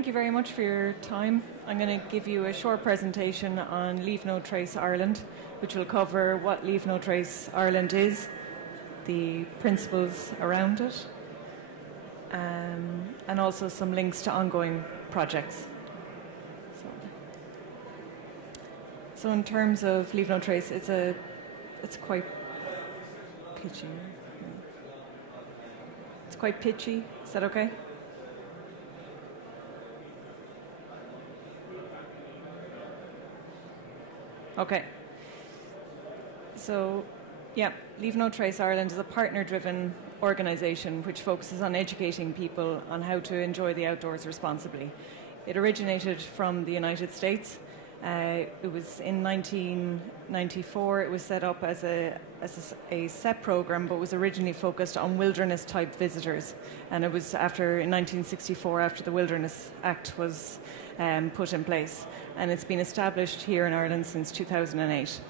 thank you very much for your time. I'm going to give you a short presentation on Leave No Trace Ireland, which will cover what Leave No Trace Ireland is, the principles around it, and also some links to ongoing projects. So in terms of Leave No Trace, it's quite pitchy. It's quite pitchy. Is that okay? Okay. So, yeah, Leave No Trace Ireland is a partner-driven organisation which focuses on educating people on how to enjoy the outdoors responsibly. It originated from the United States. It was in 1994. It was set up as a SEP program, but was originally focused on wilderness-type visitors. And it was in 1964, after the Wilderness Act was put in place. And it's been established here in Ireland since 2008.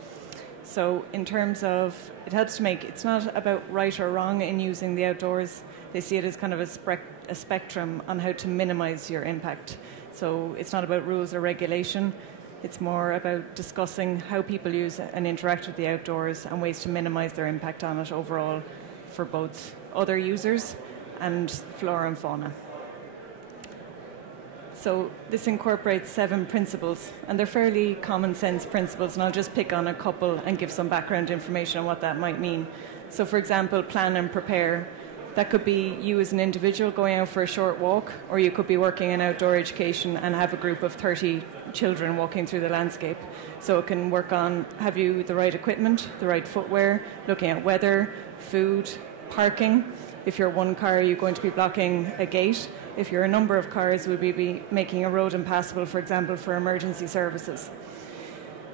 So in terms of, it helps to make, it's not about right or wrong in using the outdoors. They see it as kind of a spectrum on how to minimise your impact. So it's not about rules or regulation. It's more about discussing how people use and interact with the outdoors and ways to minimise their impact on it overall for both other users and flora and fauna. So this incorporates 7 principles, and they're fairly common sense principles, and I'll just pick on a couple and give some background information on what that might mean. So for example, plan and prepare. That could be you as an individual going out for a short walk, or you could be working in outdoor education and have a group of 30 children walking through the landscape. So it can work on, have you the right equipment, the right footwear, looking at weather, food, parking. If you're one car, are you going to be blocking a gate? If you're a number of cars, would we be making a road impassable, for example, for emergency services?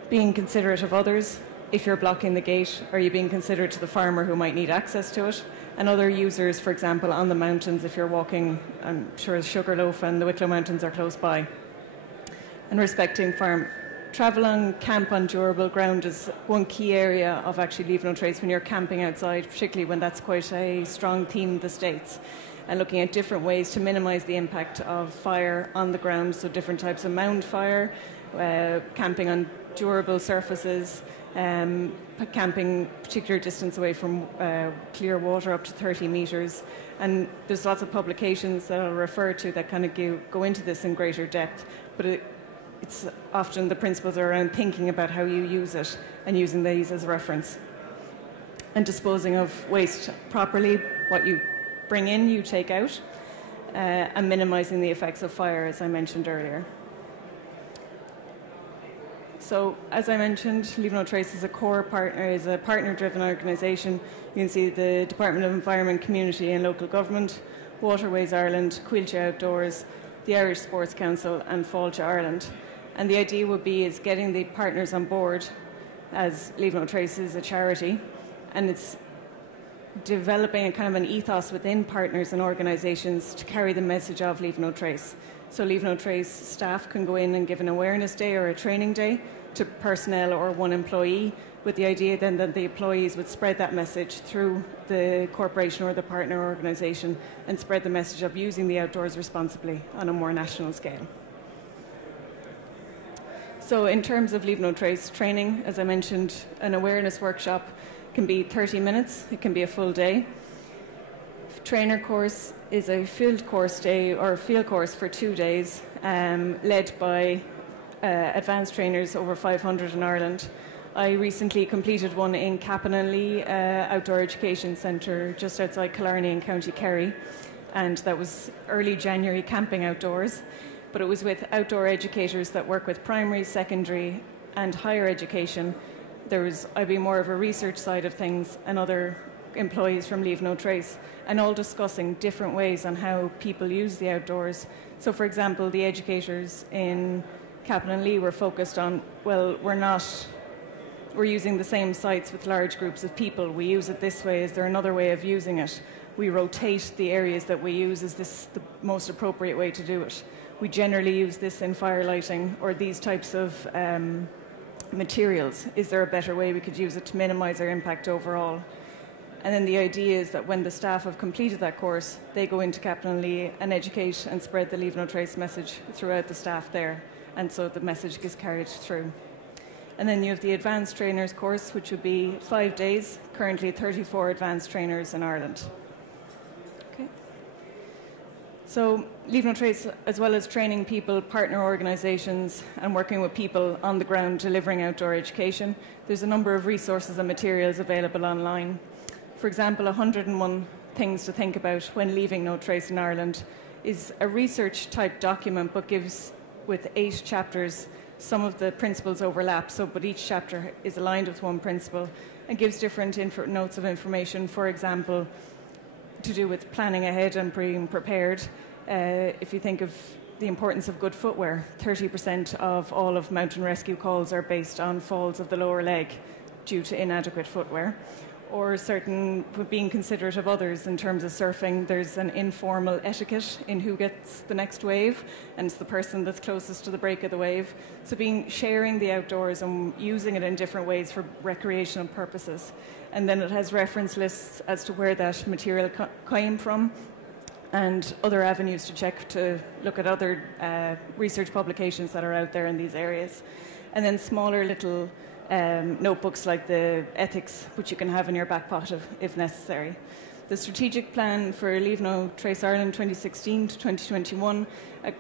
Being considerate of others. If you're blocking the gate, are you being considerate to the farmer who might need access to it? And other users, for example, on the mountains, if you're walking, I'm sure Sugarloaf and the Wicklow Mountains are close by. And respecting farm. Travel and camp on durable ground is one key area of actually Leave No Trace when you're camping outside, particularly when that's quite a strong theme in the States. And looking at different ways to minimise the impact of fire on the ground, so different types of mound fire, camping on durable surfaces, camping particular distance away from clear water up to 30 metres. And there's lots of publications that I'll refer to that kind of go into this in greater depth, but it's often the principles are around thinking about how you use it and using these as reference. And disposing of waste properly, what you bring in, you take out, and minimising the effects of fire, as I mentioned earlier. So, as I mentioned, Leave No Trace is a core partner, is a partner-driven organisation. You can see the Department of Environment, Community and Local Government, Waterways Ireland, Quilcha Outdoors, the Irish Sports Council and Fáilte Ireland. And the idea would be is getting the partners on board, as Leave No Trace is a charity, and it's developing a kind of an ethos within partners and organisations to carry the message of Leave No Trace. So Leave No Trace staff can go in and give an awareness day or a training day to personnel or one employee, with the idea then that the employees would spread that message through the corporation or the partner organisation and spread the message of using the outdoors responsibly on a more national scale. So in terms of Leave No Trace training, as I mentioned, an awareness workshop can be 30 minutes, it can be a full day. Trainer course is a field course day or a field course for 2 days, led by advanced trainers, over 500 in Ireland. I recently completed one in Cappan-Lee Outdoor Education Centre just outside Killarney in County Kerry, and that was early January camping outdoors, but it was with outdoor educators that work with primary, secondary and higher education. I'd be more of a research side of things, and other employees from Leave No Trace, and all discussing different ways on how people use the outdoors. So for example, the educators in Cappan-Lee were focused on, well, we're using the same sites with large groups of people. We use it this way. Is there another way of using it? We rotate the areas that we use. Is this the most appropriate way to do it? We generally use this in fire lighting or these types of materials. Is there a better way we could use it to minimise our impact overall? And then the idea is that when the staff have completed that course, they go into Captain Lee and educate and spread the Leave No Trace message throughout the staff there. And so the message gets carried through. And then you have the Advanced Trainers course, which would be 5 days, currently 34 advanced trainers in Ireland. Okay. So Leave No Trace, as well as training people, partner organisations, and working with people on the ground delivering outdoor education, there's a number of resources and materials available online. For example, 101 Things to Think About When Leaving No Trace in Ireland is a research-type document, but gives, with 8 chapters, some of the principles overlap, but each chapter is aligned with one principle and gives different notes of information, for example, to do with planning ahead and being prepared. If you think of the importance of good footwear, 30% of all of mountain rescue calls are based on falls of the lower leg due to inadequate footwear. Or being considerate of others in terms of surfing. There's an informal etiquette in who gets the next wave, and it's the person that's closest to the break of the wave. So sharing the outdoors and using it in different ways for recreational purposes. And then it has reference lists as to where that material came from and other avenues to check to look at other research publications that are out there in these areas. And then smaller little notebooks like the ethics, which you can have in your back pocket if necessary. The strategic plan for Leave No Trace Ireland 2016 to 2021,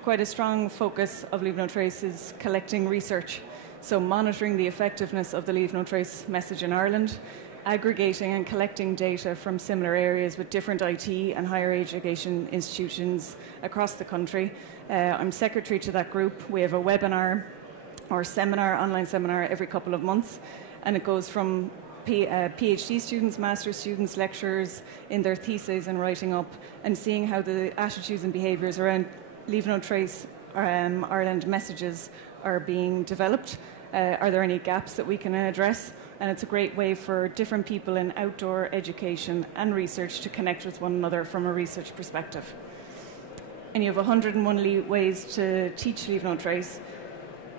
quite a strong focus of Leave No Trace is collecting research, so monitoring the effectiveness of the Leave No Trace message in Ireland, aggregating and collecting data from similar areas with different IT and higher education institutions across the country. I'm secretary to that group. We have a webinar or online seminar every couple of months, and it goes from PhD students, master's students, lecturers in their theses and writing up and seeing how the attitudes and behaviours around Leave No Trace Ireland messages are being developed. Are there any gaps that we can address? And it's a great way for different people in outdoor education and research to connect with one another from a research perspective. And you have 101 ways to teach Leave No Trace.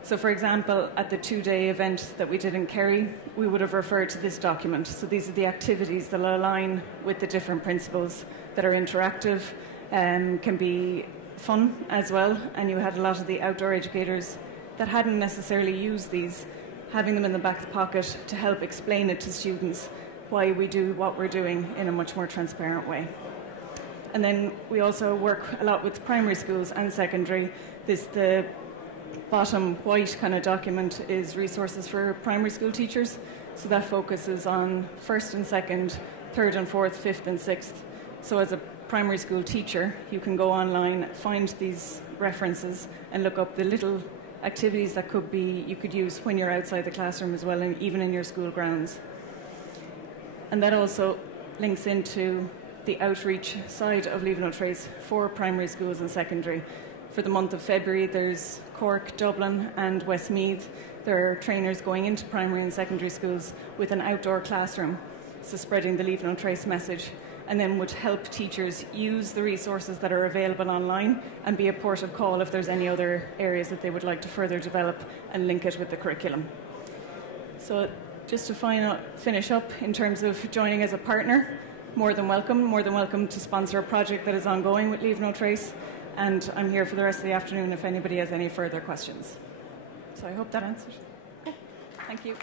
So, for example, at the 2-day event that we did in Kerry, we would have referred to this document. So these are the activities that align with the different principles that are interactive, can be fun as well. And you had a lot of the outdoor educators that hadn't necessarily used these, having them in the back pocket to help explain it to students why we do what we're doing in a much more transparent way. And then we also work a lot with primary schools and secondary. The bottom white kind of document is resources for primary school teachers. So that focuses on first and second, third and fourth, fifth and sixth. So as a primary school teacher, you can go online, find these references and look up the little activities that you could use when you're outside the classroom as well, and even in your school grounds. And that also links into the outreach side of Leave No Trace for primary schools and secondary. For the month of February, there's Cork, Dublin and Westmeath. There are trainers going into primary and secondary schools with an outdoor classroom, so spreading the Leave No Trace message, and then would help teachers use the resources that are available online and be a port of call if there's any other areas that they would like to further develop and link it with the curriculum. So just to finish up in terms of joining as a partner, more than welcome to sponsor a project that is ongoing with Leave No Trace. And I'm here for the rest of the afternoon if anybody has any further questions. So I hope that answers. Thank you.